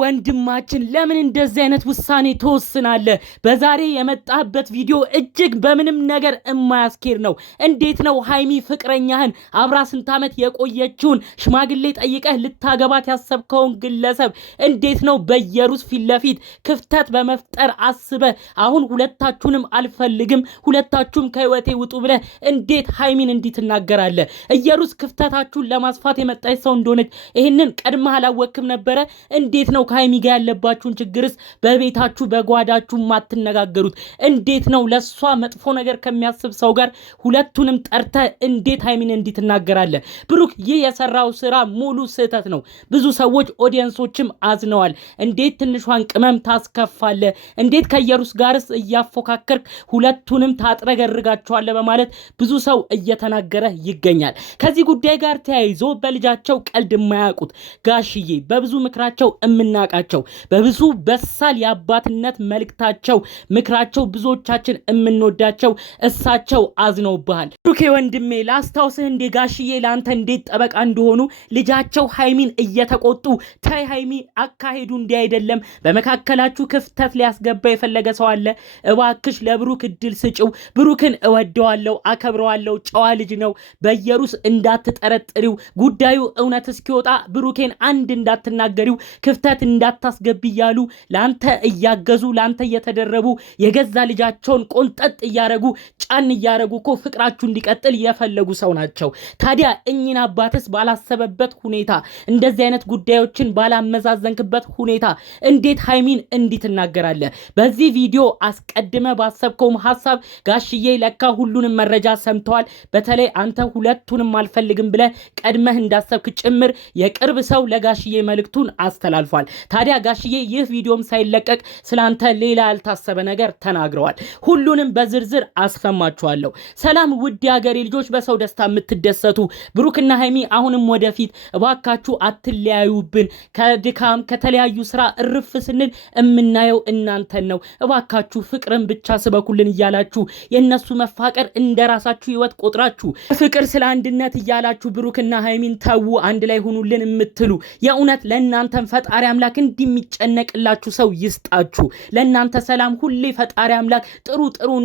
ወንድማችን ለምን እንደዚህ አይነት ውሳኔ ተወስናለህ? በዛሬ የመጣህበት ቪዲዮ እጅግ በምንም ነገር የማያስኬድ ነው። እንዴት ነው ሃይሚ ፍቅረኛህን አብራ ስንት ዓመት የቆየችውን ሽማግሌ ጠይቀህ ልታገባት ያሰብከውን ግለሰብ እንዴት ነው በየሩስ ፊት ለፊት ክፍተት በመፍጠር አስበህ አሁን ሁለታችሁንም አልፈልግም ሁለታችሁም ከህይወቴ ውጡ ብለህ እንዴት ሃይሚን እንዲህ ትናገራለህ? እየሩስ ክፍተታችሁን ለማስፋት የመጣች ሰው እንደሆነች ይሄንን ቀድመህ አላወቅም ነበረ? እንዴት ነው ከሃይሚ ጋር ያለባችሁን ችግርስ በቤታችሁ በጓዳችሁ ማትነጋገሩት? እንዴት ነው ለሷ መጥፎ ነገር ከሚያስብ ሰው ጋር ሁለቱንም ጠርተ እንዴት ሃይሚን እንዲህ ትናገራለህ? ብሩክ ይህ የሰራው ስራ ሙሉ ስህተት ነው። ብዙ ሰዎች ኦዲየንሶችም አዝነዋል። እንዴት ትንሿን ቅመም ታስከፋለህ? እንዴት ከየሩስ ጋርስ እያፎካከርክ ሁለቱንም ታጥረገርጋቸዋለህ? በማለት ብዙ ሰው እየተናገረ ይገኛል። ከዚህ ጉዳይ ጋር ተያይዞ በልጃቸው ቀልድ የማያውቁት ጋሽዬ በብዙ ምክራቸው እምናቃቸው በብዙ በሳል የአባትነት መልእክታቸው ምክራቸው ብዙዎቻችን እምንወዳቸው እሳቸው አዝነውብሃል። ብሩኬ ወንድሜ ላስታውስህ እንደ ጋሽዬ ለአንተ እንዴት ጠበቃ እንደሆኑ ልጃቸው ሃይሚን እየተቆጡ ታይ ሃይሚ አካሄዱ እንዲህ አይደለም፣ በመካከላችሁ ክፍተት ሊያስገባ የፈለገ ሰው አለ፣ እባክሽ ለብሩክ እድል ስጪው፣ ብሩክን እወደዋለሁ አከብረዋለሁ፣ ጨዋ ልጅ ነው፣ በየሩስ እንዳትጠረጥሪው፣ ጉዳዩ እውነት እስኪወጣ ብሩኬን አንድ እንዳትናገሪው፣ ክፍተት እንዳታስገቢ እያሉ ላንተ እያገዙ ላንተ እየተደረቡ የገዛ ልጃቸውን ቆንጠጥ እያረጉ ጫን እያረጉ እኮ ፍቅራችሁ እንዲቀጥል የፈለጉ ሰው ናቸው። ታዲያ እኚህን አባትስ ባላሰበበት ሁኔታ እንደዚህ አይነት ጉዳዮችን ባላመዛዘንክበት ሁኔታ እንዴት ሃይሚን እንዲህ ትናገራለህ? በዚህ ቪዲዮ አስቀድመ ባሰብከውም ሐሳብ ጋሽዬ ለካ ሁሉንም መረጃ ሰምተዋል። በተለይ አንተ ሁለቱንም አልፈልግም ብለህ ቀድመህ እንዳሰብክ ጭምር የቅርብ ሰው ለጋሽዬ መልእክቱን አስተላልፏል። ታዲያ ጋሽዬ ይህ ቪዲዮም ሳይለቀቅ ስላንተ ሌላ ያልታሰበ ነገር ተናግረዋል። ሁሉንም በዝርዝር አስፈማችኋለሁ። ሰላም ውድ የሀገሬ ልጆች፣ በሰው ደስታ የምትደሰቱ ብሩክና ሃይሚ አሁንም ወደፊት እባካችሁ አትለያዩብን። ከድካም ከተለያዩ ስራ እርፍ ስንል የምናየው እናንተን ነው። እባካችሁ ፍቅርን ብቻ ስበኩልን እያላችሁ የነሱ መፋቀር እንደራሳችሁ ህይወት ቆጥራችሁ ፍቅር ስለ አንድነት እያላችሁ ብሩክና ሃይሚን ተዉ አንድ ላይ ሁኑልን የምትሉ የእውነት ለእናንተም ፈጣሪ አምላክ እንዲሚጨነቅላችሁ ሰው ይስጣችሁ። ለእናንተ ሰላም ሁሌ ፈጣሪ አምላክ ጥሩ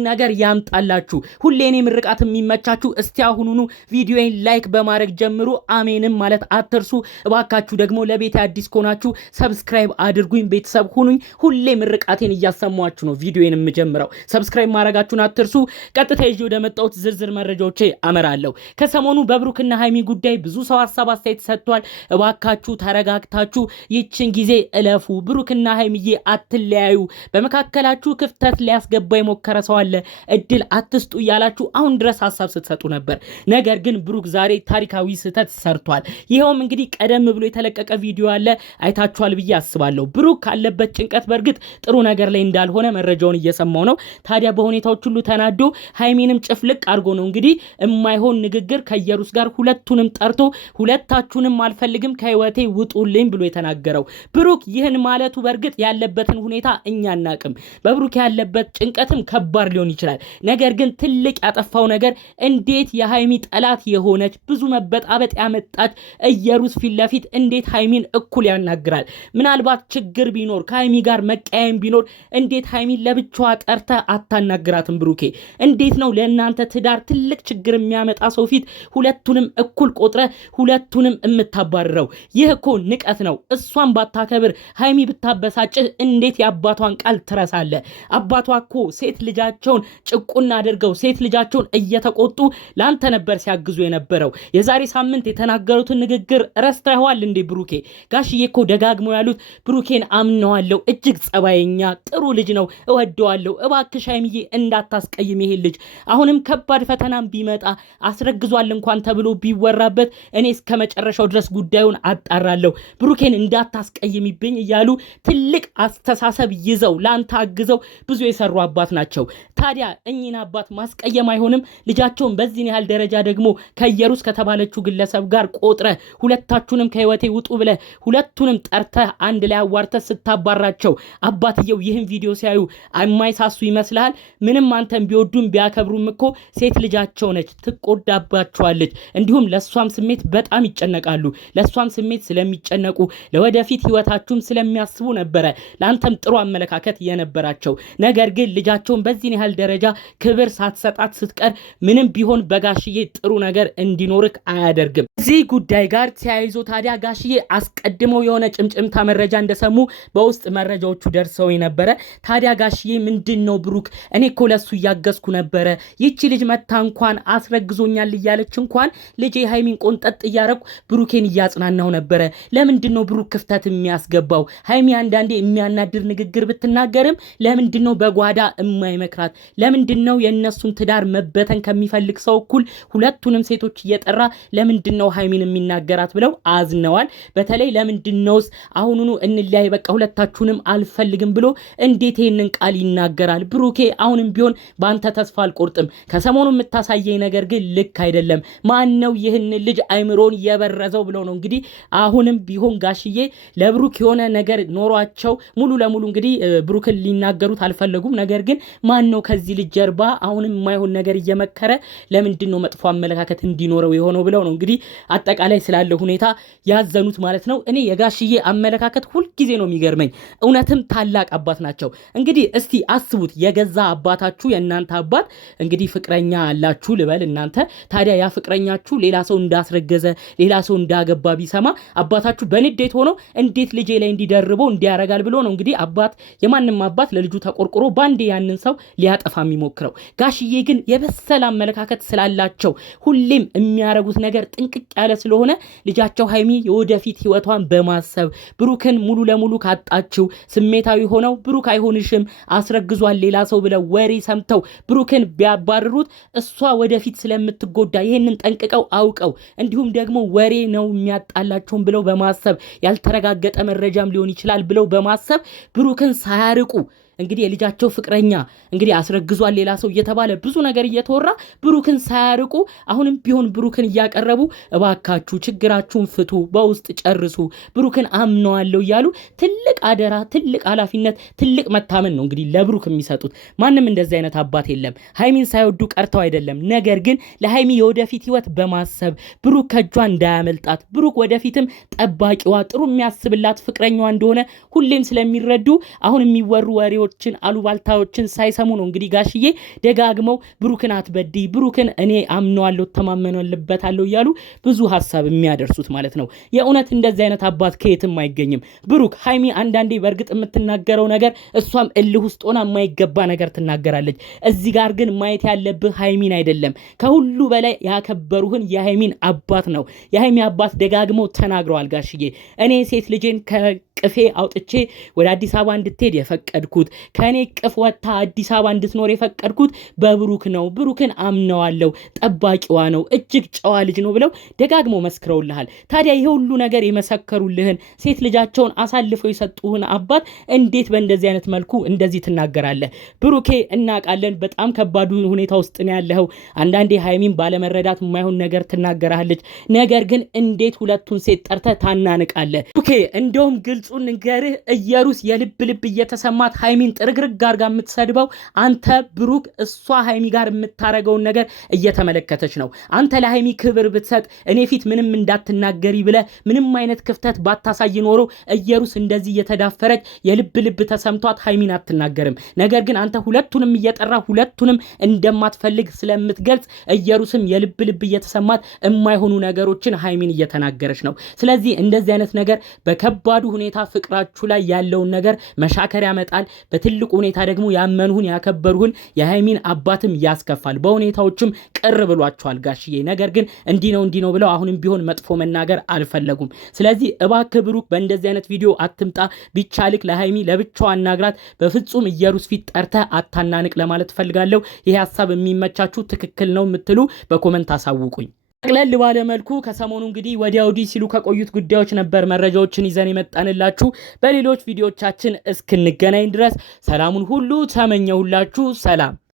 ነገር ያምጣላችሁ። ሁሌ እኔ ምርቃት የሚመቻችሁ እስቲ አሁኑኑ ቪዲዮን ላይክ በማድረግ ጀምሩ። አሜንም ማለት አትርሱ። እባካችሁ ደግሞ ለቤት አዲስ ከሆናችሁ ሰብስክራይብ አድርጉኝ፣ ቤተሰብ ሁኑኝ። ሁሌ ምርቃቴን እያሰማችሁ ነው ቪዲዮን የምጀምረው። ሰብስክራይብ ማድረጋችሁን አትርሱ። ቀጥታ ይዤ ወደ መጣሁት ዝርዝር መረጃዎቼ አመራለሁ። ከሰሞኑ በብሩክና ሃይሚ ጉዳይ ብዙ ሰው ሐሳብ አስተያየት ሰጥቷል። እባካችሁ ተረጋግታችሁ ይችን ጊዜ እለፉ። ብሩክና ሃይሚዬ አትለያዩ። በመካከላችሁ ክፍተት ሊያስገባ የሞከረ ሰው አለ፣ እድል አትስጡ እያላችሁ አሁን ድረስ ሐሳብ ስትሰጡ ነበር። ነገር ግን ብሩክ ዛሬ ታሪካዊ ስህተት ሰርቷል። ይሄውም እንግዲህ ቀደም ብሎ የተለቀቀ ቪዲዮ አለ፣ አይታችኋል ብዬ አስባለሁ። ብሩክ ካለበት ጭንቀት በእርግጥ ጥሩ ነገር ላይ እንዳልሆነ መረጃውን እየሰማው ነው። ታዲያ በሁኔታዎች ሁሉ ተናዶ ሃይሚንም ጭፍልቅ አድርጎ ነው እንግዲህ የማይሆን ንግግር ከየሩስ ጋር ሁለቱንም ጠርቶ ሁለታችሁንም አልፈልግም ከህይወቴ ውጡልኝ ብሎ የተናገረው። ብሩክ ይህን ማለቱ በእርግጥ ያለበትን ሁኔታ እኛ አናቅም። በብሩክ ያለበት ጭንቀትም ከባድ ሊሆን ይችላል። ነገር ግን ትልቅ ያጠፋው ነገር እንዴት የሃይሚ ጠላት የሆነች ብዙ መበጣበጥ ያመጣች እየሩስ ፊት ለፊት እንዴት ሃይሚን እኩል ያናግራል? ምናልባት ችግር ቢኖር ከሃይሚ ጋር መቀያየም ቢኖር እንዴት ሃይሚን ለብቻዋ ጠርተ አታናግራትም? ብሩኬ እንዴት ነው ለእናንተ ትዳር ትልቅ ችግር የሚያመጣ ሰው ፊት ሁለቱንም እኩል ቆጥረ ሁለቱንም የምታባርረው? ይህ እኮ ንቀት ነው። እሷን ባታከብር ሃይሚ ብታበሳጭህ እንዴት የአባቷን ቃል ትረሳለህ? አባቷ እኮ ሴት ልጃቸውን ጭቁና አድርገው ሴት ልጃቸውን እየተቆጡ ላንተ ነበር ሲያግዙ የነበረው። የዛሬ ሳምንት የተናገሩትን ንግግር ረስተዋል እንዴ? ብሩኬ ጋሽዬ እኮ ደጋግመው ያሉት ብሩኬን አምነዋለሁ፣ እጅግ ጸባየኛ ጥሩ ልጅ ነው፣ እወደዋለሁ፣ እባክሽ ሃይሚዬ እንዳታስቀይም ይሄ ልጅ አሁንም ከባድ ፈተናም ቢመጣ አስረግዟል እንኳን ተብሎ ቢወራበት እኔ እስከ መጨረሻው ድረስ ጉዳዩን አጣራለሁ፣ ብሩኬን እንዳታስቀይምብኝ እያሉ ትልቅ አስተሳሰብ ይዘው ላንተ አግዘው ብዙ የሰሩ አባት ናቸው። ታዲያ እኚህን አባት ማስቀየም አይሆንም? ልጃቸውን በዚህን ያህል ደረጃ ደግሞ ከየሩስ ከተባለችው ግለሰብ ጋር ቆጥረ ሁለታችሁንም ከህይወቴ ውጡ ብለ ሁለቱንም ጠርተህ አንድ ላይ አዋርተህ ስታባራቸው አባትየው ይህን ቪዲዮ ሲያዩ የማይሳሱ ይመስልሃል? ምንም አንተን ቢወዱም ቢያከብሩም እኮ ሴት ልጃቸው ነች፣ ትቆዳባቸዋለች። እንዲሁም ለሷም ስሜት በጣም ይጨነቃሉ። ለሷም ስሜት ስለሚጨነቁ ለወደፊት ህይወታችሁም ስለሚያስቡ ነበረ ላንተም ጥሩ አመለካከት የነበራቸው። ነገር ግን ልጃቸውን በዚህ ያህል ደረጃ ክብር ሳትሰጣት ስትቀር ምንም ቢሆን በጋሽዬ ጥሩ ነገር እንዲኖርክ አያደርግም። እዚህ ጉዳይ ጋር ተያይዞ ታዲያ ጋሽዬ አስቀድመው የሆነ ጭምጭምታ መረጃ እንደሰሙ በውስጥ መረጃዎቹ ደርሰው ነበረ። ታዲያ ጋሽዬ ምንድነው ብሩክ እኔ እኮ ለሱ እያገዝኩ ነበረ ይቺ ልጅ መታ እንኳን አስረግዞኛል እያለች እንኳን ልጄ ሃይሚን ቆንጠጥ እያረኩ ብሩኬን እያጽናናው ነበረ። ለምንድነው ብሩክ ክፍተት የሚያስገባው? ሃይሚ አንዳንዴ የሚያናድር ንግግር ብትናገርም ለምንድነው በጓዳ የማይመክራት? ለምንድነው የነሱን ትዳር መበተን ከሚፈልግ ሰው እኩል ሁለቱንም ሴቶች እየጠራ ለምንድነው ሃይሚን የሚናገራት ብለው አዝነዋል። በተለይ ለምንድነውስ አሁኑኑ እንለያይ በቃ ሁለታችሁንም አልፈልግም ብሎ እንዴት ይሄንን ቃል ይናገራል? ብሩኬ አሁንም ቢሆን በአንተ ተስፋ አልቆርጥም። ከሰሞኑ የምታሳየኝ ነገር ግን ልክ አይደለም። ማን ነው ይህን ልጅ አይምሮን የበረዘው ብለው ነው እንግዲህ አሁንም ቢሆን ጋሽዬ ለብሩክ የሆነ ነገር ኖሯቸው ሙሉ ለሙሉ እንግዲህ ብሩክን ሊናገሩት አልፈለጉም። ነገር ግን ማን ነው ከዚህ ልጅ ጀርባ አሁንም የማይሆን ነገር እየመከረ ለምንድን ነው መጥፎ አመለካከት እንዲኖረው የሆነው ብለው ነው እንግዲህ አጠቃላይ ስላለው ሁኔታ ያዘኑት ማለት ነው። እኔ የጋሽዬ አመለካከት ሁልጊዜ ነው የሚገርመኝ። እውነትም ታላቅ አባት ናቸው። እንግዲህ እስቲ አስቡት የገዛ አባታችሁ የእናንተ አባት እንግዲህ ፍቅረኛ አላችሁ ልበል እናንተ። ታዲያ ያ ፍቅረኛችሁ ሌላ ሰው እንዳስረገዘ ሌላ ሰው እንዳገባ ቢሰማ አባታችሁ በንዴት ሆኖ እንዴት ልጄ ላይ እንዲደርበው እንዲያረጋል ብሎ ነው እንግዲህ አባት የማንም አባት ለልጁ ተቆርቆሮ ባንዴ ያንን ሰው ሊያጠፋ የሚሞክረው። ጋሽዬ ግን የበሰለ አመለካከት ስላላቸው ሁሌም የሚያረጉት ነገር ጥንቅቅ ያለ ስለሆነ ልጃቸው ሃይሚ የወደፊት ህይወቷን በማሰብ ብሩክን ሙሉ ለሙሉ ካጣችው ስሜታዊ ሆነው ብሩክ አይሆንሽም አስረግዟል ሌላ ሰው ብለው ወሬ ሰምተው ብሩክን ቢያባርሩት እሷ ወደፊት ስለምትጎዳ ይሄንን ጠንቅቀው አውቀው እንዲሁም ደግሞ ወሬ ነው የሚያጣላቸውን ብለው በማሰብ ያልተረጋገጠ መረጃም ሊሆን ይችላል ብለው በማሰብ ብሩክን ሳያርቁ እንግዲህ የልጃቸው ፍቅረኛ እንግዲህ አስረግዟል ሌላ ሰው እየተባለ ብዙ ነገር እየተወራ ብሩክን ሳያርቁ አሁንም ቢሆን ብሩክን እያቀረቡ እባካችሁ ችግራችሁን ፍቱ፣ በውስጥ ጨርሱ፣ ብሩክን አምነዋለሁ እያሉ ትልቅ አደራ፣ ትልቅ ኃላፊነት፣ ትልቅ መታመን ነው እንግዲህ ለብሩክ የሚሰጡት። ማንም እንደዚህ አይነት አባት የለም። ሃይሚን ሳይወዱ ቀርተው አይደለም። ነገር ግን ለሃይሚ የወደፊት ህይወት በማሰብ ብሩክ ከእጇ እንዳያመልጣት፣ ብሩክ ወደፊትም ጠባቂዋ ጥሩ የሚያስብላት ፍቅረኛዋ እንደሆነ ሁሌም ስለሚረዱ አሁን የሚወሩ ወሬዎች አሉባልታዎችን ሳይሰሙ ነው እንግዲህ ጋሽዬ ደጋግመው ብሩክን አትበዲ፣ ብሩክን እኔ አምነዋለሁ ተማመነልበታለሁ እያሉ ብዙ ሐሳብ የሚያደርሱት ማለት ነው። የእውነት እንደዚህ አይነት አባት ከየትም አይገኝም። ብሩክ ሃይሚ አንዳንዴ በእርግጥ የምትናገረው ነገር እሷም እልህ ውስጥ ሆና የማይገባ ነገር ትናገራለች። እዚህ ጋር ግን ማየት ያለብህ ሃይሚን አይደለም፣ ከሁሉ በላይ ያከበሩህን የሃይሚን አባት ነው። የሃይሚ አባት ደጋግመው ተናግረዋል። ጋሽዬ እኔ ሴት ልጄን ቅፌ አውጥቼ ወደ አዲስ አበባ እንድትሄድ የፈቀድኩት ከኔ ቅፍ ወጥታ አዲስ አበባ እንድትኖር የፈቀድኩት በብሩክ ነው። ብሩክን አምነዋለሁ፣ ጠባቂዋ ነው፣ እጅግ ጨዋ ልጅ ነው ብለው ደጋግመው መስክረውልሃል። ታዲያ ይሄ ሁሉ ነገር የመሰከሩልህን ሴት ልጃቸውን አሳልፈው የሰጡህን አባት እንዴት በእንደዚህ አይነት መልኩ እንደዚህ ትናገራለህ? ብሩኬ እናውቃለን፣ በጣም ከባዱ ሁኔታ ውስጥ ነው ያለኸው። አንዳንዴ ሃይሚን ባለመረዳት የማይሆን ነገር ትናገራለች። ነገር ግን እንዴት ሁለቱን ሴት ጠርተህ ታናንቃለህ? ብሩኬ እንደውም ግልጽ ንገርህ እየሩስ የልብ ልብ እየተሰማት ሃይሚን ጥርግርግ አርጋ የምትሰድበው አንተ ብሩክ እሷ ሃይሚ ጋር የምታረገውን ነገር እየተመለከተች ነው። አንተ ለሃይሚ ክብር ብትሰጥ እኔ ፊት ምንም እንዳትናገሪ ብለ ምንም አይነት ክፍተት ባታሳይ ኖሮ እየሩስ እንደዚህ እየተዳፈረች የልብ ልብ ተሰምቷት ሃይሚን አትናገርም። ነገር ግን አንተ ሁለቱንም እየጠራ ሁለቱንም እንደማትፈልግ ስለምትገልጽ እየሩስም የልብ ልብ እየተሰማት የማይሆኑ ነገሮችን ሃይሚን እየተናገረች ነው። ስለዚህ እንደዚህ አይነት ነገር በከባዱ ሁኔታ ፍቅራችሁ ላይ ያለውን ነገር መሻከር ያመጣል። በትልቁ ሁኔታ ደግሞ ያመኑህን ያከበሩህን የሃይሚን አባትም ያስከፋል። በሁኔታዎችም ቅር ብሏቸዋል ጋሽዬ። ነገር ግን እንዲህ ነው ብለው አሁንም ቢሆን መጥፎ መናገር አልፈለጉም። ስለዚህ እባክህ ብሩክ በእንደዚህ አይነት ቪዲዮ አትምጣ። ቢቻልክ ለሃይሚ ለብቻዋ አናግራት። በፍጹም እየሩስ ፊት ጠርተህ አታናንቅ ለማለት ፈልጋለሁ። ይሄ ሐሳብ የሚመቻችሁ ትክክል ነው የምትሉ በኮመንት አሳውቁኝ። ጠቅለል ባለ መልኩ ከሰሞኑ እንግዲህ ወዲያ ወዲህ ሲሉ ከቆዩት ጉዳዮች ነበር መረጃዎችን ይዘን የመጣንላችሁ። በሌሎች ቪዲዮዎቻችን እስክንገናኝ ድረስ ሰላሙን ሁሉ ተመኘሁላችሁ። ሰላም